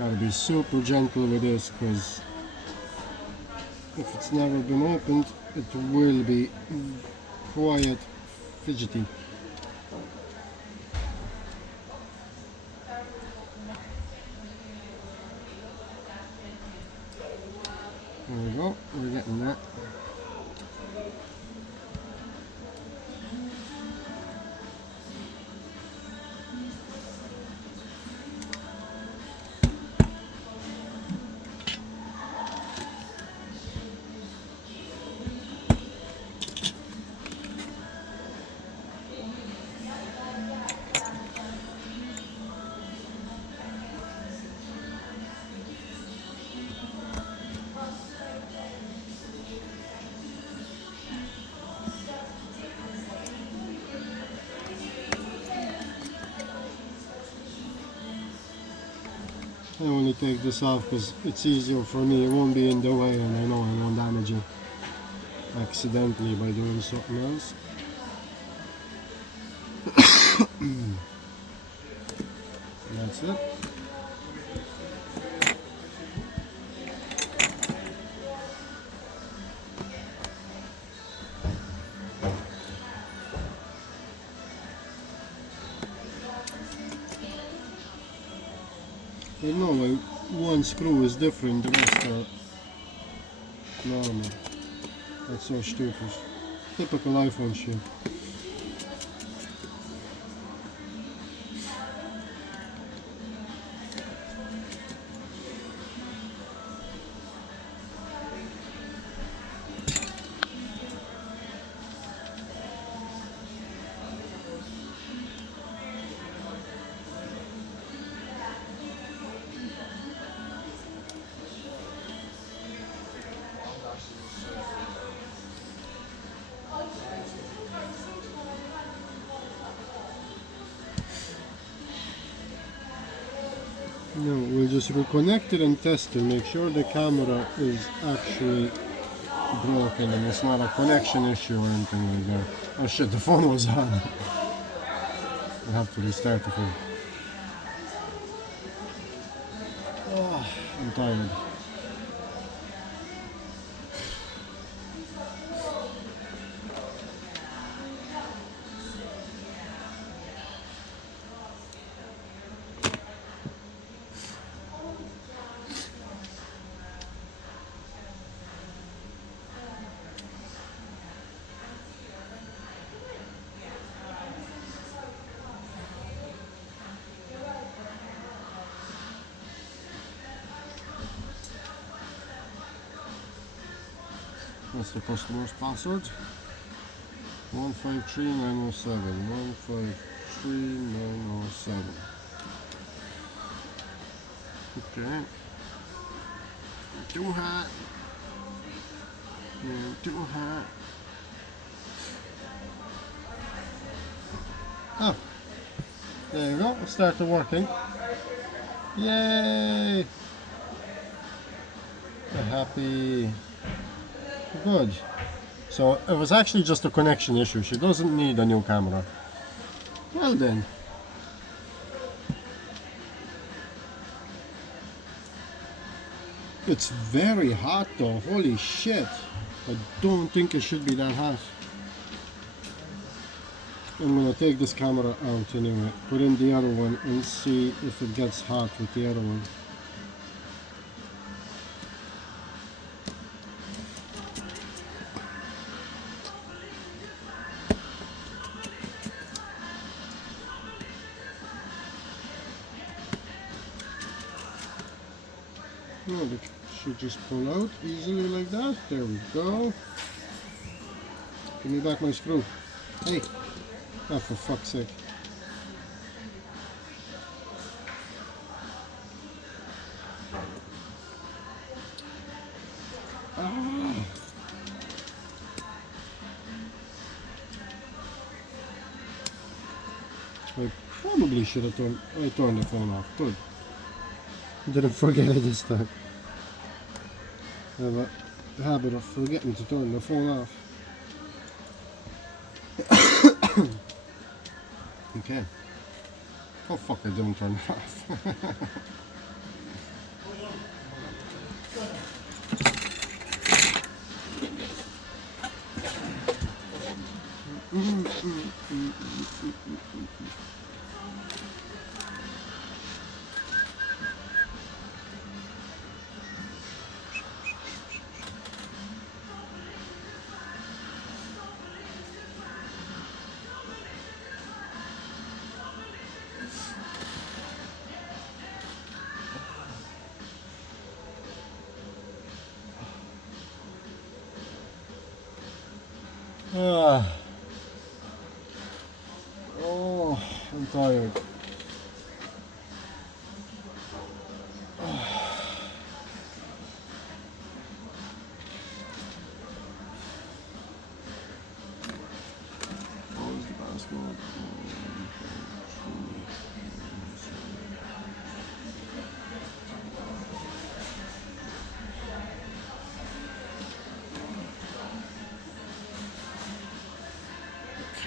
Gotta be super gentle with this, because if it's never been opened, it will be quite fidgety. There we go, we're getting that. I only take this off because it's easier for me, it won't be in the way, and I know I won't damage it accidentally by doing something else. That's it. You know, like one screw is different, the rest are normal. That's so stupid. Typical iPhone shit. No, we'll just reconnect it and test it. Make sure the camera is actually broken and it's not a connection issue or anything like that. Oh shit, the phone was on. I have to restart the phone. Oh, I'm tired. That's the customer's password. 153907. 153907. Okay. Too hot. Yeah, too hot. Oh. There you go. It started working. Yay! We're happy. Good. So it was actually just a connection issue. She doesn't need a new camera. Well then. It's very hot though. Holy shit. I don't think it should be that hot. I'm gonna take this camera out anyway. Put in the other one and see if it gets hot with the other one. No, it should just pull out easily like that. There we go. Give me back my screw. Hey! Oh, for fuck's sake. Ah. I probably should have turned the phone off. Good. Didn't forget it this time. I have a habit of forgetting to turn the phone off. Okay. Oh fuck, I didn't turn it off. Oh, I'm tired. Close the basketball.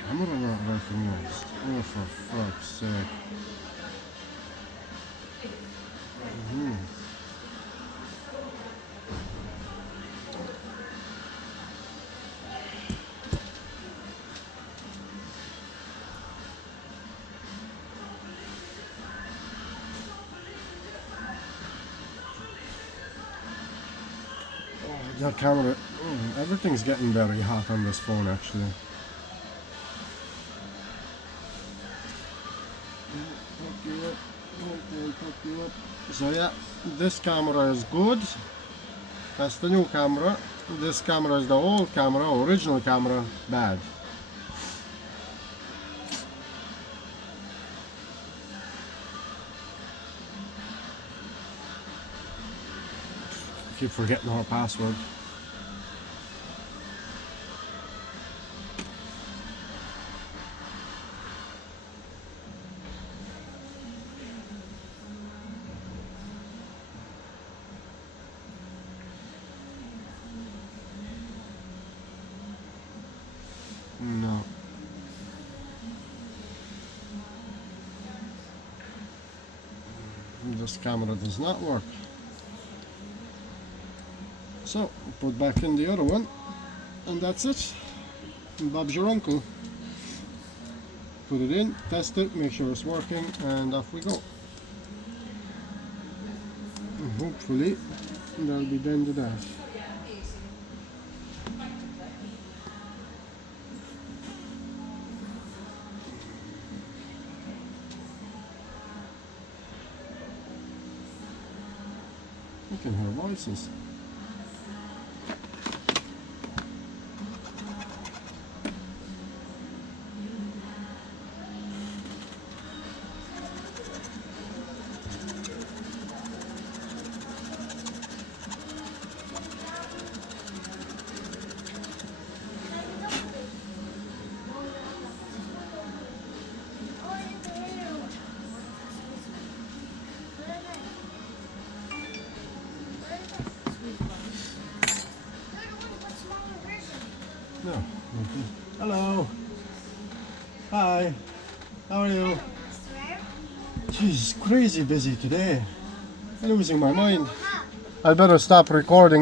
Camera not recognized. Oh, for fuck's sake. That camera, everything's getting very hot on this phone actually. So yeah, this camera is good. That's the new camera. This camera is the old camera, original camera, bad. Keep forgetting our password. No. This camera does not work. So, put back in the other one, and that's it. Bob's your uncle. Put it in, test it, make sure it's working, and off we go. And hopefully, that'll be the end of that. You can hear voices. No. Hello. Hi. How are you? Jeez, crazy busy today. Losing my mind. I better stop recording this.